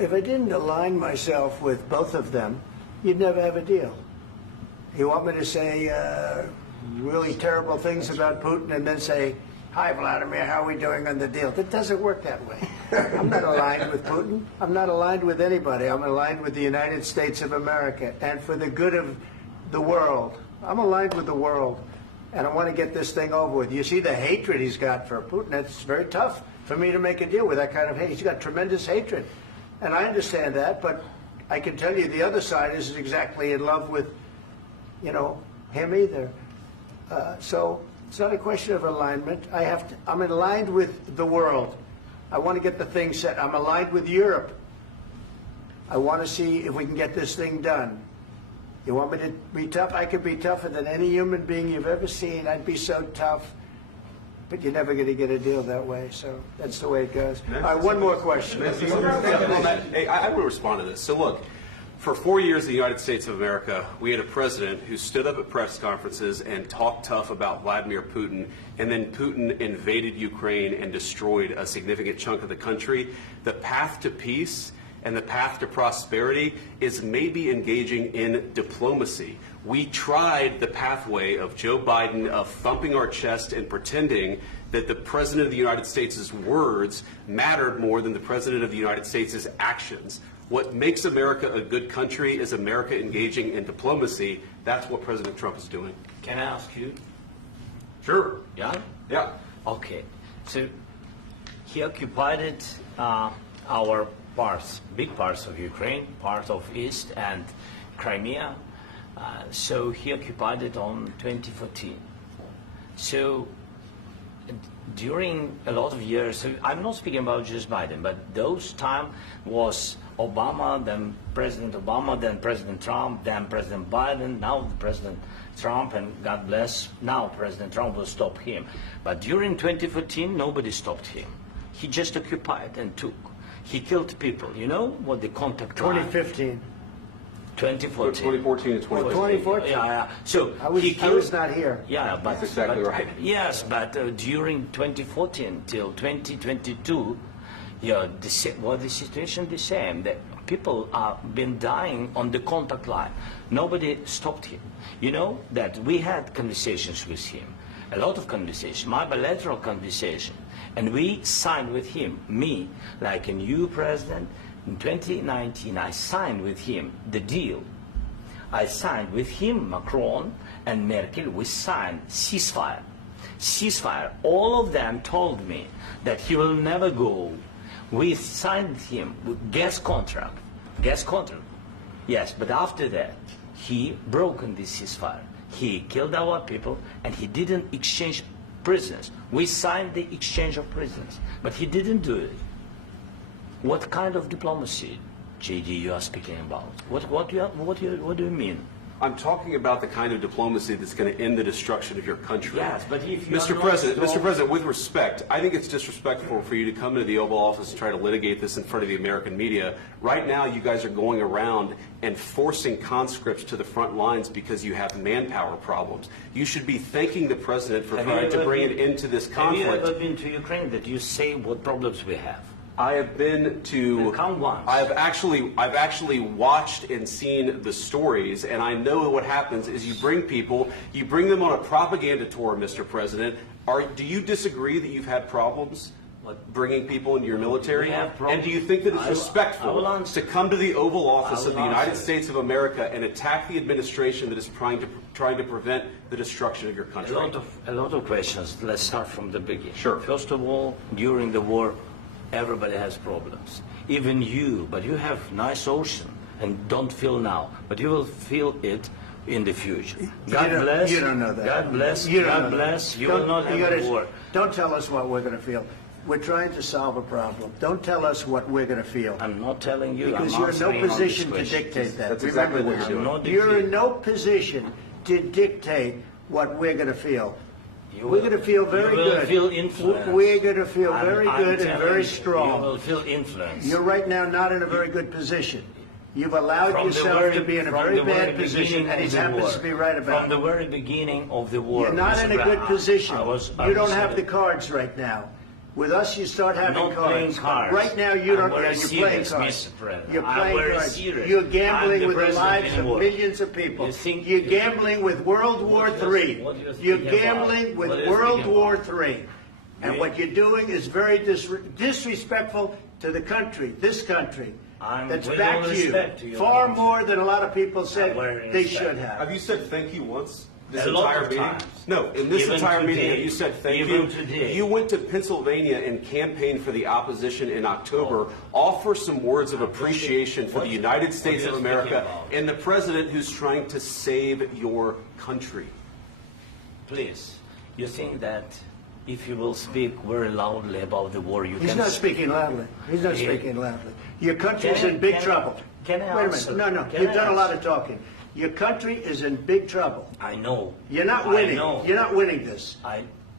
if I didn't align myself with both of them, you'd never have a deal. You want me to say really terrible things about Putin and then say, "Hi, Vladimir, how are we doing on the deal?" That doesn't work that way. I'm not aligned with Putin. I'm not aligned with anybody. I'm aligned with the United States of America and for the good of the world. I'm aligned with the world, and I want to get this thing over with. You see the hatred he's got for Putin. It's very tough for me to make a deal with that kind of hate. He's got tremendous hatred, and I understand that, but I can tell you the other side isn't exactly in love with, him either. So it's not a question of alignment. I'm aligned with the world. I want to get the thing set. I'm aligned with Europe. I want to see if we can get this thing done. You want me to be tough? I could be tougher than any human being you've ever seen. I'd be so tough. But you're never going to get a deal that way. So that's the way it goes. All right, one more question. Hey, I will respond to this. So look, for 4 years in the United States of America, we had a president who stood up at press conferences and talked tough about Vladimir Putin, and then Putin invaded Ukraine and destroyed a significant chunk of the country. The path to peace and the path to prosperity is maybe engaging in diplomacy. We tried the pathway of Joe Biden, of thumping our chest and pretending that the President of the United States' words mattered more than the President of the United States' actions. What makes America a good country is America engaging in diplomacy. That's what President Trump is doing. Can I ask you? Sure. Yeah? Yeah. Okay. So he occupied our parts, big parts of Ukraine, part of East and Crimea. So he occupied it on 2014. So during a lot of years, so I'm not speaking about just Biden, but those time was Obama, then President Obama, then President Trump, then President Biden, now President Trump, and God bless, now President Trump will stop him. But during 2014, nobody stopped him. He just occupied and took. He killed people. You know what the contact line? 2015. 2014. 2014 and 2015. 2014. Yeah. So I was not here. Yeah, but that's exactly right. Yes, but during 2014 till 2022, the situation the same. The people have been dying on the contact line. Nobody stopped him. You know that we had conversations with him, a lot of conversations, my bilateral conversation, and we signed with him, me, like a new president. In 2019, I signed with him the deal. I signed with him, Macron and Merkel, we signed ceasefire. Ceasefire. All of them told me that he will never go. We signed him with gas contract. Gas contract. Yes, but after that, he broken this ceasefire. He killed our people and he didn't exchange prisoners. We signed the exchange of prisoners, but he didn't do it. What kind of diplomacy, JD, you are speaking about? What do you mean? I'm talking about the kind of diplomacy that's going to end the destruction of your country. Yes, but if you Mr. President, with respect, I think it's disrespectful for you to come into the Oval Office and try to litigate this in front of the American media. Right now, you guys are going around and forcing conscripts to the front lines because you have manpower problems. You should be thanking the President for trying to bring it into this conflict. Have you ever been to Ukraine that you say what problems we have? I have been to. Count once. I've actually watched and seen the stories, and I know what happens is you bring them on a propaganda tour, Mr. President. Do you disagree that you've had problems bringing people into your military? And do you think that it's respectful to come to the Oval Office of the United States of America and attack the administration that is trying to prevent the destruction of your country? A lot of questions. Let's start from the beginning. Sure. First of all, during the war, everybody has problems. Even you, but you have nice ocean and don't feel now, but you will feel it in the future. God bless. You don't know that. God bless. You don't God know bless. that. You will not have a war. Don't tell us what we're going to feel. We're trying to solve a problem. Don't tell us what we're going to feel. I'm not telling you. Because you're in no position to dictate that. That's exactly what you're doing. You're in no position to dictate what we're going to feel. We're going to feel very good. You will feel influence. We're going to feel very good and very strong. You will feel influence. You're right now not in a very good position. You've allowed yourself to be in a very bad position, and he happens to be right about it. From the very beginning of the war. You're not in a good position. You don't have the cards right now. With us, you start having Not playing cards. Right now, you don't. I'm very You're playing serious, cards. Mr. President. You're I'm playing very cards. serious. You're I'm gambling the with the president lives of anymore. millions of people. You think- You're gambling with World War What do you- III. what do you think You're about? gambling with What do you World think War about? III. And Yeah. what you're doing is very disrespectful to the country, this country, that's with back all to you. respect to your Far country. more than a lot of people said very they respect. should have. Have you said thank you once? This A lot entire of meeting? times. No, in this Even entire meeting, today. have you said thank Even you? today. You went to Pennsylvania and campaigned for the opposition in October. Offer some words of appreciation for the United States what of are you America speaking about? and the president who's trying to save your country. Please, you think that if you will speak very loudly about the war, you He's can... not speaking loudly. He's not Yeah. speaking loudly. Your country's Can I- in big can I- trouble. can I Wait a answer? minute. No, Can you've I done a lot answer? of talking. Your country is in big trouble. I know. You're not I winning. know. You're not winning this.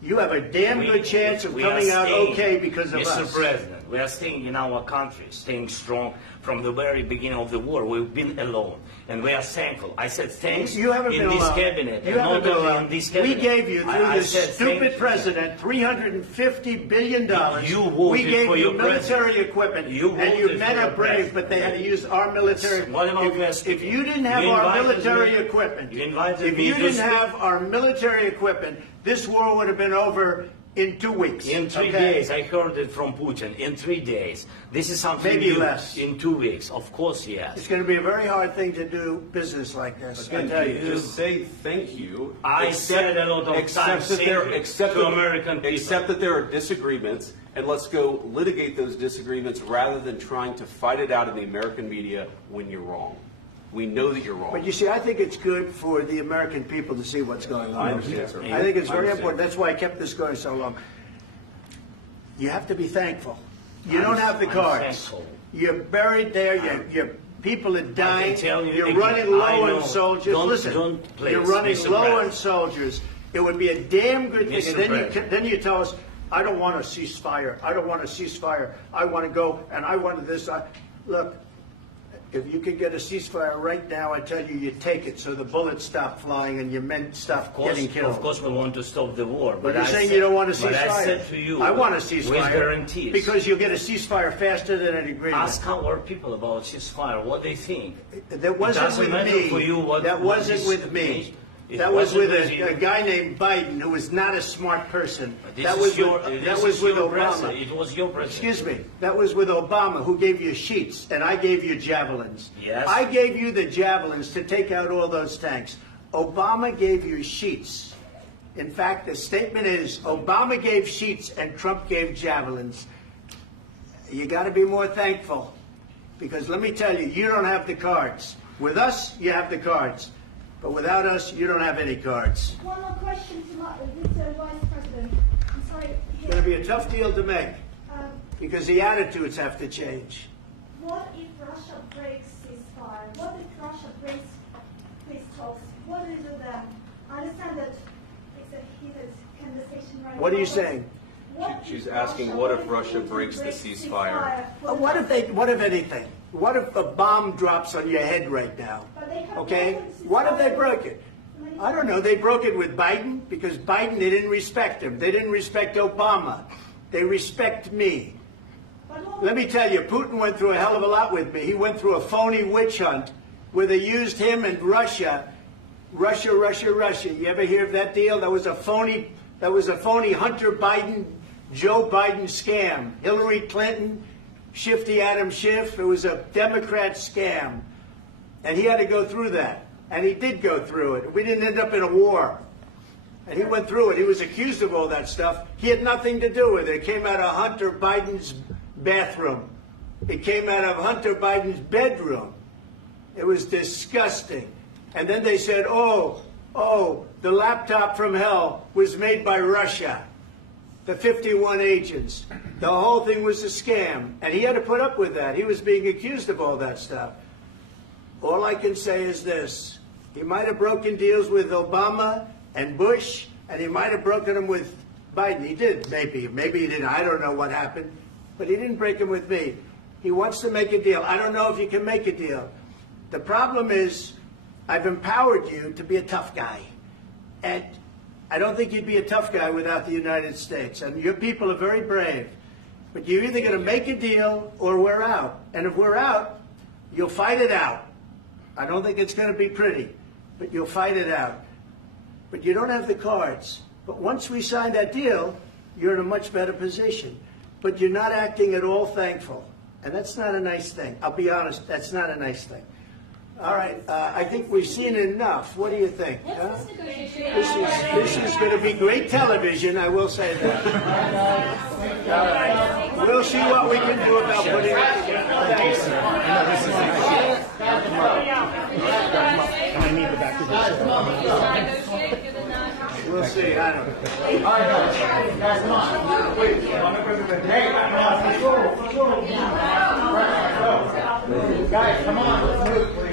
You have a damn good chance of we coming are out staying, okay because of Mr. us. President, we are staying in our country, staying strong from the very beginning of the war. We've been alone, and we are thankful. I said thanks You haven't in been this alone. cabinet, You and haven't not been only alone. in this We cabinet. gave you, through I this said thank stupid you. president, $350 billion. You voted we gave for you your military president. equipment, You and you voted men for are your brave, president. but they had to use our military. What about West? If you didn't have You our invited military me- equipment, you invited if me you to didn't speak- have our military equipment, this war would have been over in 2 weeks. In 3 okay? days, I heard it from Putin. In 3 days, this is something Maybe new. less. In 2 weeks, of course, It's yes. going to be a very hard thing to do business like this. I And tell you. just say thank you. I said a lot of times that there, thank you except to that- American people. Except that there are disagreements, and let's go litigate those disagreements rather than trying to fight it out in the American media when you're wrong. We know that you're wrong. But you see, I think it's good for the American people to see what's going on. I understand, sir. I think it's I very understand. important. That's why I kept this going so long. You have to be thankful. You don't have the I'm cards. thankful. You're buried there. Your people are dying. tell you You're again, running I low know. on soldiers. Don't- Listen, don't please, you're running Mr. low on President. soldiers. It would be a damn good thing. Mr. And then President. then you tell us, I don't want a ceasefire. I don't want a ceasefire. I want to go and I want this. Look, if you could get a ceasefire right now, I tell you take it so the bullets stop flying and your men stop getting killed. Of course, we want to stop the war. But you're I saying said- you don't want a ceasefire. But I said to you, I want a with ceasefire. guarantees. Because you'll get a ceasefire faster than an agreement. Ask our people about ceasefire, what they think. That wasn't doesn't with matter me. for you what- that what wasn't is- with me. It That was wasn't with with you. a guy named Biden who was not a smart person. This That is was your, with, this that was is with your Obama. president. It was your president. Excuse me. That was with Obama, who gave you sheets, and I gave you javelins. Yes. I gave you the javelins to take out all those tanks. Obama gave you sheets. In fact, the statement is Obama gave sheets and Trump gave javelins. You got to be more thankful, because let me tell you, you don't have the cards. With us, you have the cards. But without us, you don't have any cards. One more question to Mr. Vice President. I'm sorry. It's going to be a tough deal to make, Um, because the attitudes have to change. what if Russia breaks ceasefire? What if Russia breaks peace talks? What do you do then? I understand that it's a heated conversation right now. What are you but saying? what She's if asking, Russia- what if if Russia Putin breaks the breaks ceasefire? for What the- if anything? What if a bomb drops on your head right now? But they have Okay? broken What if they ceasefire broke it? many I don't know. They broke it with Biden because Biden, they didn't respect him. They didn't respect Obama. They respect me. But what- Let me tell you, Putin went through a hell of a lot with me. He went through a phony witch hunt where they used him and Russia. Russia. You ever hear of that deal? That was a phony Hunter Biden, Joe Biden scam. Hillary Clinton, Shifty Adam Schiff. It was a Democrat scam. And he had to go through that. And he did go through it. We didn't end up in a war. And he went through it. He was accused of all that stuff. He had nothing to do with it. It came out of Hunter Biden's bathroom. It came out of Hunter Biden's bedroom. It was disgusting. And then they said, oh, the laptop from hell was made by Russia. The 51 agents. The whole thing was a scam. And he had to put up with that. He was being accused of all that stuff. All I can say is this. He might have broken deals with Obama and Bush, and he might have broken them with Biden. He did, maybe. Maybe he didn't. I don't know what happened. But he didn't break them with me. He wants to make a deal. I don't know if you can make a deal. The problem is I've empowered you to be a tough guy. And I don't think you'd be a tough guy without the United States. And your people are very brave. But you're either going to make a deal or we're out. And if we're out, you'll fight it out. I don't think it's going to be pretty, but you'll fight it out. But you don't have the cards. But once we sign that deal, you're in a much better position. But you're not acting at all thankful. And that's not a nice thing. I'll be honest, that's not a nice thing. All right, I think we've seen enough. What do you think? Huh? This is going to be great television, I will say that. All right. We'll see what we can do about putting it together. Thanks. I need the back of this. We'll see. I don't know. Guys, come on. Wait. Hey, let's go. Guys, come on. Let's move.